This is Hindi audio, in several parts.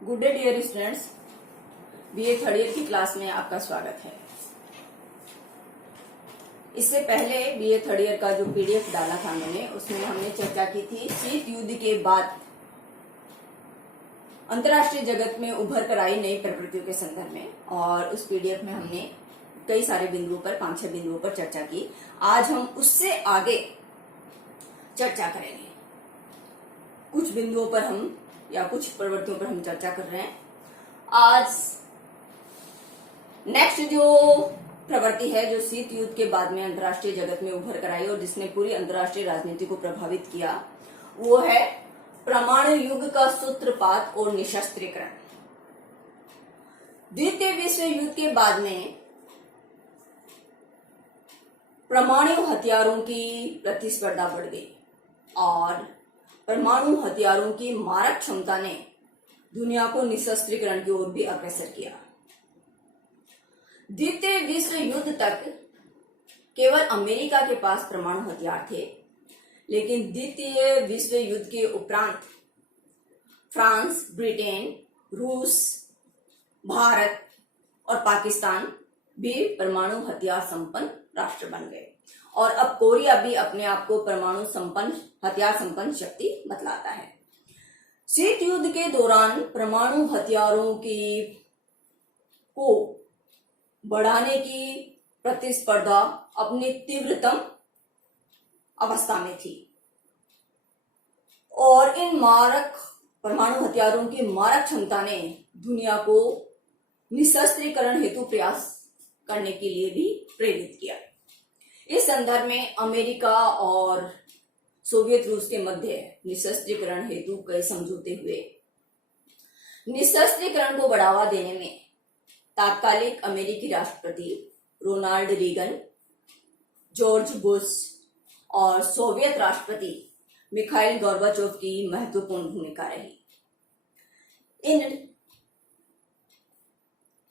Good day dear students. BA third year की क्लास में आपका स्वागत है। इससे पहले बीए थर्ड ईयर का जो पीडीएफ डाला था मैंने, उसमें हमने चर्चा की थी शीत युद्ध के बाद अंतर्राष्ट्रीय जगत में उभर कर आई नई प्रवृत्तियों के संदर्भ में, और उस पीडीएफ में हमने कई सारे बिंदुओं पर 5-6 बिंदुओं पर चर्चा की। आज हम उससे आगे चर्चा करेंगे। कुछ बिंदुओं पर हम या कुछ प्रवृत्तियों पर हम चर्चा कर रहे हैं। आज नेक्स्ट जो प्रवृत्ति है जो शीत युद्ध के बाद में अंतर्राष्ट्रीय जगत में उभर कर आई और जिसने पूरी अंतर्राष्ट्रीय राजनीति को प्रभावित किया, वो है परमाणु युग का सूत्रपात और निशस्त्रीकरण। द्वितीय विश्व युद्ध के बाद में परमाणु हथियारों की प्रतिस्पर्धा बढ़ गई और परमाणु हथियारों की मारक क्षमता ने दुनिया को निशस्त्रीकरण की ओर भी अग्रसर किया। द्वितीय विश्व युद्ध तक केवल अमेरिका के पास परमाणु हथियार थे, लेकिन द्वितीय विश्व युद्ध के उपरांत फ्रांस, ब्रिटेन, रूस, भारत और पाकिस्तान भी परमाणु हथियार संपन्न राष्ट्र बन गए और अब कोरिया भी अपने आप को परमाणु हथियार संपन्न शक्ति बतलाता है। शीत युद्ध के दौरान परमाणु हथियारों को बढ़ाने की प्रतिस्पर्धा अपनी तीव्रतम अवस्था में थी और इन परमाणु हथियारों की मारक क्षमता ने दुनिया को निशस्त्रीकरण हेतु प्रयास करने के लिए भी प्रेरित किया। इस संदर्भ में अमेरिका और सोवियत रूस के मध्य निशस्त्रीकरण हेतु कई समझौते हुए। निशस्त्रीकरण को बढ़ावा देने में तात्कालिक अमेरिकी राष्ट्रपति रोनाल्ड रीगन, जॉर्ज बुश और सोवियत राष्ट्रपति मिखाइल गोर्बाचोव की महत्वपूर्ण भूमिका रही। इन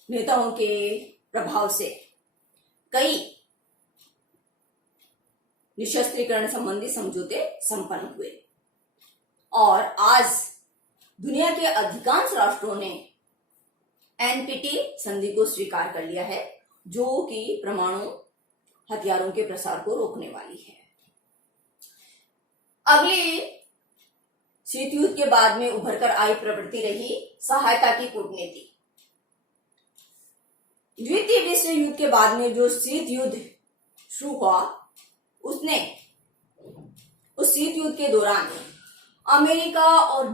नेताओं के प्रभाव से कई निशस्त्रीकरण संबंधी समझौते संपन्न हुए और आज दुनिया के अधिकांश राष्ट्रों ने एनपीटी संधि को स्वीकार कर लिया है, जो कि परमाणु हथियारों के प्रसार को रोकने वाली है। अगली शीत युद्ध के बाद में उभर कर आई प्रवृत्ति रही सहायता की कूटनीति। द्वितीय विश्व युद्ध के बाद में जो शीत युद्ध शुरू हुआ, उस शीत युद्ध के दौरान अमेरिका और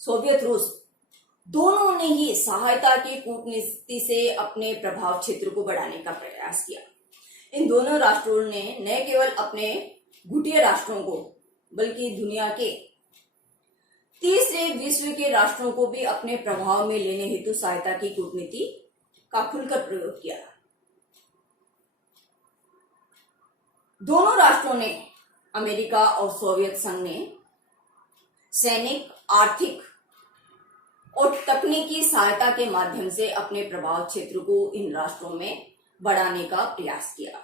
सोवियत रूस दोनों ने ही सहायता की कूटनीति से अपने प्रभाव क्षेत्र को बढ़ाने का प्रयास किया। इन दोनों राष्ट्रों ने न केवल अपने गुटिया राष्ट्रों को बल्कि दुनिया के तीसरे विश्व के राष्ट्रों को भी अपने प्रभाव में लेने हेतु सहायता की कूटनीति का खुलकर प्रयोग किया। दोनों राष्ट्रों ने, अमेरिका और सोवियत संघ ने, सैनिक, आर्थिक और तकनीकी सहायता के माध्यम से अपने प्रभाव क्षेत्र को इन राष्ट्रों में बढ़ाने का प्रयास किया।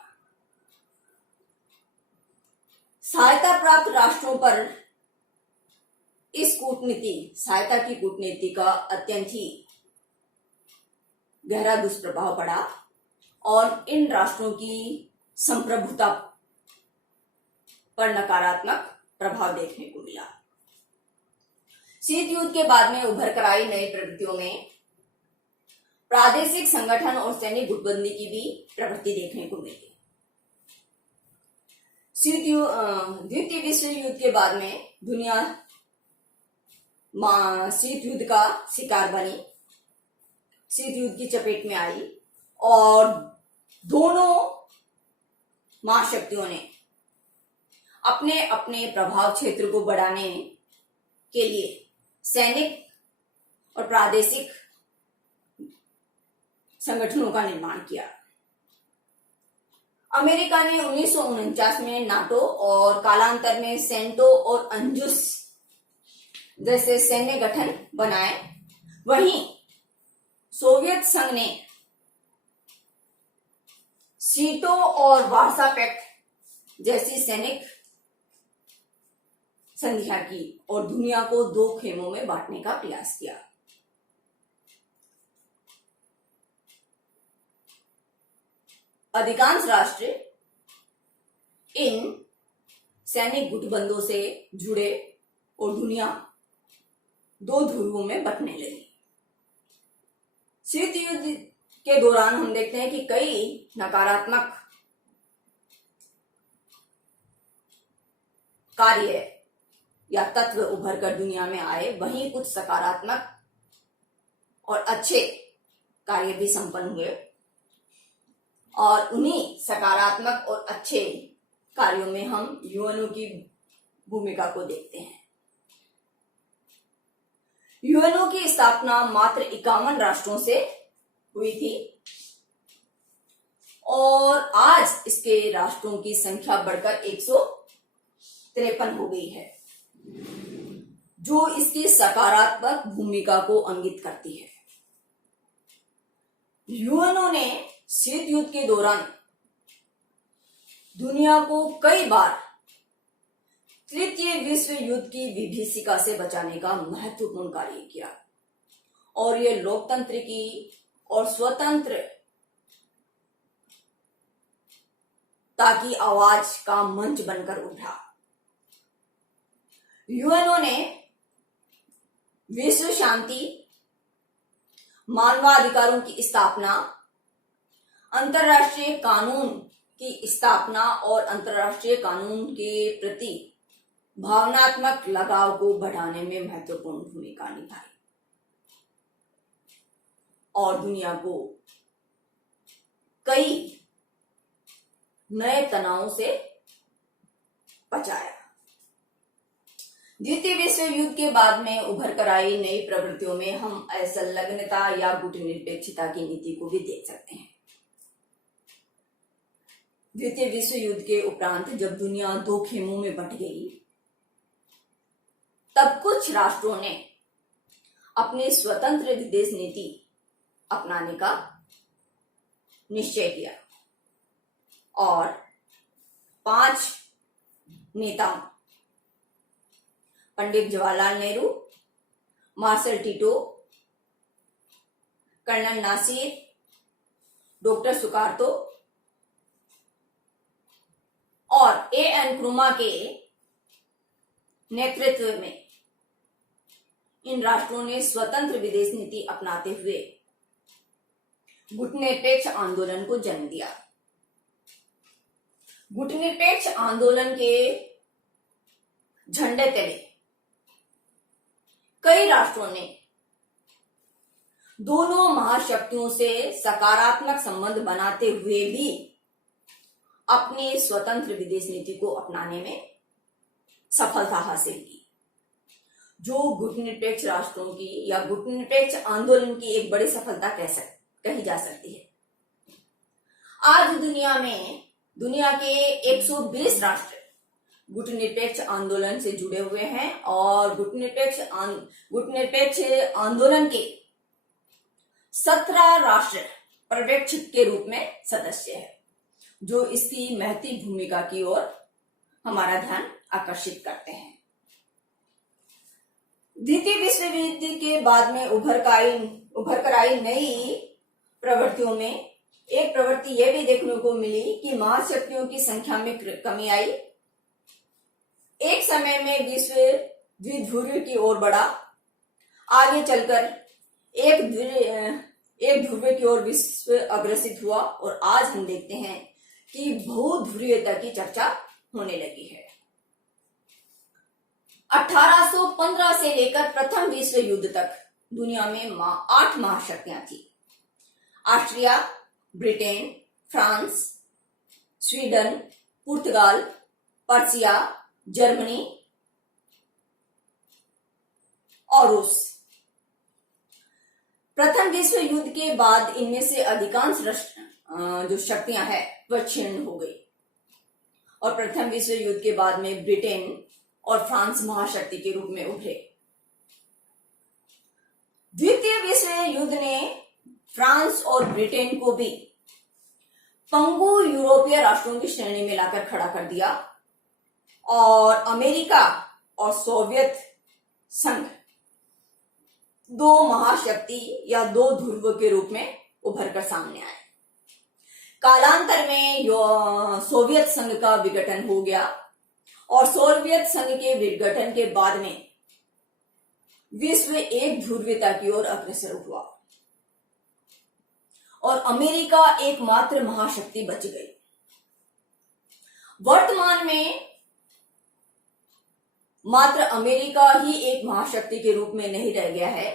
सहायता प्राप्त राष्ट्रों पर इस सहायता की कूटनीति का अत्यंत ही गहरा दुष्प्रभाव पड़ा और इन राष्ट्रों की संप्रभुता पर नकारात्मक प्रभाव देखने को मिला। शीत युद्ध के बाद में उभर कर आई नई प्रवृत्तियों में प्रादेशिक संगठन और सैनिक गुटबंदी की भी प्रवृत्ति देखने को मिली। द्वितीय विश्व युद्ध के बाद में दुनिया शीत युद्ध का शिकार बनी, शीत युद्ध की चपेट में आई और दोनों महाशक्तियों ने अपने अपने प्रभाव क्षेत्र को बढ़ाने के लिए सैनिक और प्रादेशिक संगठनों का निर्माण किया। अमेरिका ने 1949 में नाटो और कालांतर में सेंटो और अंजुस जैसे सैन्य गठन बनाए। वहीं सोवियत संघ ने सीटो और वार्सा पैक्ट जैसी सैनिक संधियां की और दुनिया को दो खेमों में बांटने का प्रयास किया। अधिकांश राष्ट्र इन सैनिक गुटबंधों से जुड़े और दुनिया दो ध्रुवों में बंटने लगी। शीत युद्ध के दौरान हम देखते हैं कि कई नकारात्मक कार्य या तत्व उभर कर दुनिया में आए, वहीं कुछ सकारात्मक और अच्छे कार्य भी संपन्न हुए और उन्हीं सकारात्मक और अच्छे कार्यों में हम यूएनओ की भूमिका को देखते हैं। यूएनओ की स्थापना मात्र 51 राष्ट्रों से हुई थी और आज इसके राष्ट्रों की संख्या बढ़कर 153 हो गई है, जो इसकी सकारात्मक भूमिका को इंगित करती है। यूएनओ ने शीत युद्ध के दौरान दुनिया को कई बार तृतीय विश्व युद्ध की विभीषिका से बचाने का महत्वपूर्ण कार्य किया और ये लोकतंत्र की और स्वतंत्र ताकि आवाज का मंच बनकर उठा। यूएनओ ने विश्व शांति, मानवाधिकारों की स्थापना, अंतर्राष्ट्रीय कानून की स्थापना और अंतर्राष्ट्रीय कानून के प्रति भावनात्मक लगाव को बढ़ाने में महत्वपूर्ण भूमिका निभाई और दुनिया को कई नए तनावों से बचाया। द्वितीय विश्व युद्ध के बाद में उभर कर आई नई प्रवृत्तियों में हम असंलग्नता या गुटनिरपेक्षता की नीति को भी देख सकते हैं। द्वितीय विश्व युद्ध के उपरांत जब दुनिया दो खेमों में बंट गई, तब कुछ राष्ट्रों ने अपनी स्वतंत्र विदेश नीति अपनाने का निश्चय किया और 5 नेताओं Pandit Jawaharlal Nehru, marshal Tito, colonel Nasser, doctor Sukarno और एएन क्रुमा के नेतृत्व में इन राष्ट्रों ने स्वतंत्र विदेश नीति अपनाते हुए गुटनिरपेक्ष आंदोलन को जन्म दिया। गुटनिरपेक्ष आंदोलन के झंडे तले कई राष्ट्रों ने दोनों महाशक्तियों से सकारात्मक संबंध बनाते हुए भी अपनी स्वतंत्र विदेश नीति को अपनाने में सफलता हासिल की, जो गुटनिरपेक्ष राष्ट्रों की या गुटनिरपेक्ष आंदोलन की एक बड़ी सफलता कही जा सकती है। आज दुनिया के 120 राष्ट्र गुटनिरपेक्ष आंदोलन से जुड़े हुए हैं और गुटनिरपेक्ष आंदोलन के 17 राष्ट्र पर्यवेक्षक के रूप में सदस्य है, जो इसकी महती भूमिका की ओर हमारा ध्यान आकर्षित करते हैं। द्वितीय विश्व युद्ध के बाद में उभर कर आई नई प्रवृत्तियों में एक प्रवृत्ति यह भी देखने को मिली कि महाशक्तियों की संख्या में कमी आई। एक समय में विश्व द्विध्रुव की ओर बढ़ा, आगे चलकर एक ध्रुव की ओर विश्व अग्रसित हुआ और आज हम देखते हैं कि बहुध्रुवीयता की चर्चा होने लगी है। 1815 से लेकर प्रथम विश्व युद्ध तक दुनिया में 8 महाशक्तियां थी। ऑस्ट्रिया, ब्रिटेन, फ्रांस, स्वीडन, पुर्तगाल, पर्सिया, जर्मनी और रूस। प्रथम विश्व युद्ध के बाद इनमें से अधिकांश जो शक्तियां हैं वह क्षीण हो गई और प्रथम विश्व युद्ध के बाद में ब्रिटेन और फ्रांस महाशक्ति के रूप में उभरे। द्वितीय विश्व युद्ध ने फ्रांस और ब्रिटेन को भी पंगु यूरोपीय राष्ट्रों की श्रेणी में लाकर खड़ा कर दिया और अमेरिका और सोवियत संघ दो महाशक्ति या दो ध्रुव के रूप में उभर कर सामने आए। कालांतर में सोवियत संघ का विघटन हो गया और सोवियत संघ के विघटन के बाद में विश्व एक ध्रुवीयता की ओर अग्रसर हुआ और अमेरिका एकमात्र महाशक्ति बच गई। वर्तमान में मात्र अमेरिका ही एक महाशक्ति के रूप में नहीं रह गया है।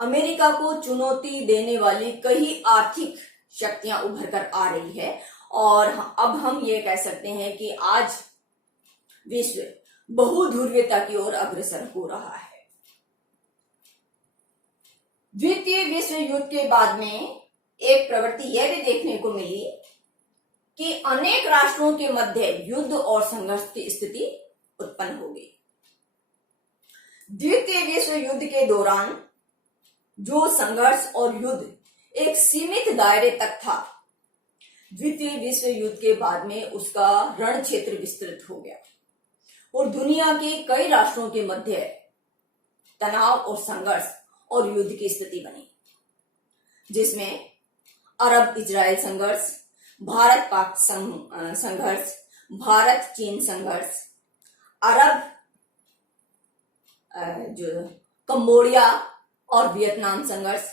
अमेरिका को चुनौती देने वाली कई आर्थिक शक्तियां उभर कर आ रही है और अब हम ये कह सकते हैं कि आज विश्व बहुध्रुवीयता की ओर अग्रसर हो रहा है। द्वितीय विश्व युद्ध के बाद में एक प्रवृत्ति यह भी देखने को मिली कि अनेक राष्ट्रों के मध्य युद्ध और संघर्ष की स्थिति उत्पन्न हो गई। द्वितीय विश्व युद्ध के दौरान जो संघर्ष और युद्ध एक सीमित दायरे तक था, द्वितीय विश्व युद्ध के बाद में उसका रण क्षेत्र विस्तृत हो गया और दुनिया के कई राष्ट्रों के मध्य तनाव और संघर्ष और युद्ध की स्थिति बनी, जिसमें अरब इजराइल संघर्ष, भारत पाक संघर्ष, भारत चीन संघर्ष, अरब जो कंबोडिया और वियतनाम संघर्ष,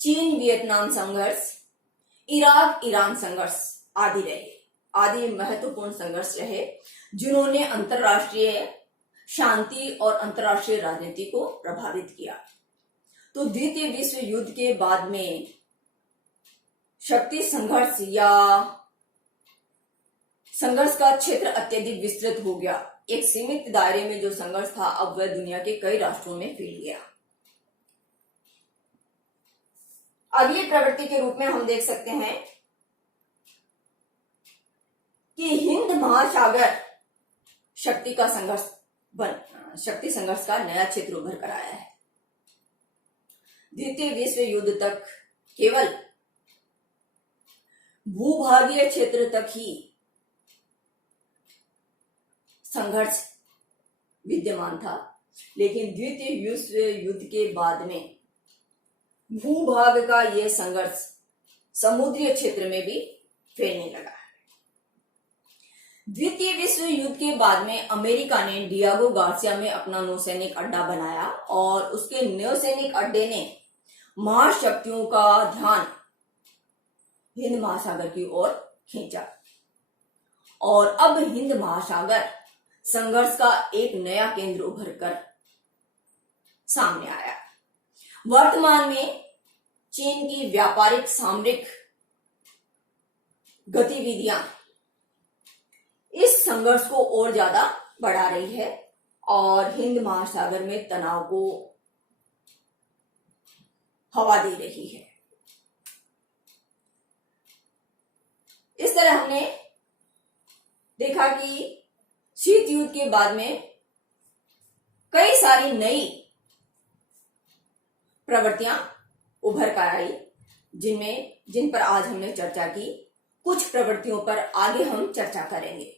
चीन वियतनाम संघर्ष, इराक ईरान संघर्ष आदि महत्वपूर्ण संघर्ष रहे, जिन्होंने अंतरराष्ट्रीय शांति और अंतरराष्ट्रीय राजनीति को प्रभावित किया। तो द्वितीय विश्व युद्ध के बाद में शक्ति संघर्ष या संघर्ष का क्षेत्र अत्यधिक विस्तृत हो गया। एक सीमित दायरे में जो संघर्ष था, अब वह दुनिया के कई राष्ट्रों में फैल गया। अगली प्रवृत्ति के रूप में हम देख सकते हैं कि हिंद महासागर शक्ति संघर्ष का नया क्षेत्र उभर कर आया है। द्वितीय विश्व युद्ध तक केवल भूभागीय क्षेत्र तक ही संघर्ष विद्यमान था, लेकिन द्वितीय विश्व युद्ध के बाद में भूभाग का यह संघर्ष समुद्रीय क्षेत्र में भी फैलने लगा है। द्वितीय विश्व युद्ध के बाद में अमेरिका ने डियागो गार्सिया में अपना नौसैनिक अड्डा बनाया और उसके नौसैनिक अड्डे ने महाशक्तियों का ध्यान हिंद महासागर की ओर खींचा और अब हिंद महासागर संघर्ष का एक नया केंद्र उभर कर सामने आया। वर्तमान में चीन की व्यापारिक सामरिक गतिविधियां इस संघर्ष को और ज्यादा बढ़ा रही है और हिंद महासागर में तनाव को हवा दे रही है। इस तरह हमने देखा कि शीत युद्ध के बाद में कई सारी नई प्रवृत्तियां उभर कर आई, जिन पर आज हमने चर्चा की। कुछ प्रवृत्तियों पर आगे हम चर्चा करेंगे।